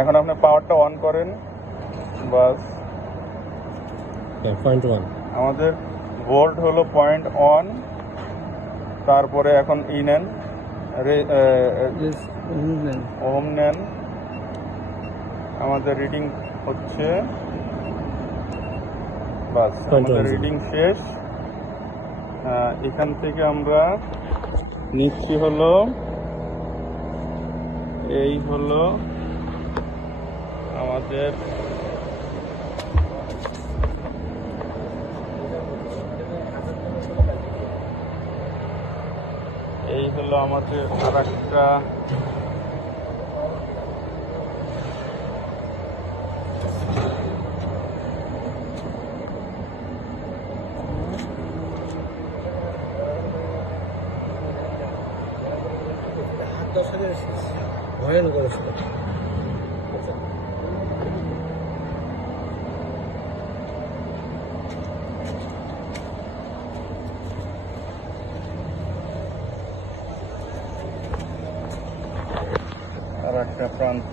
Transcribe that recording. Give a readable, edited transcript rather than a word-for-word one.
এখন আপনি পাওয়ারটা অন করেন, বাস। পয়েন্ট 1 আমাদের ভোল্ট হলো 0.1। তারপরে এখন নেন, ওহম নেন। আমাদের রিডিং হচ্ছে, বাস আমাদের রিডিং শেষ। এখান থেকে আমরা নিচ্ছি হলো, এই হলো আমাদের আর একটা প্রান্ত।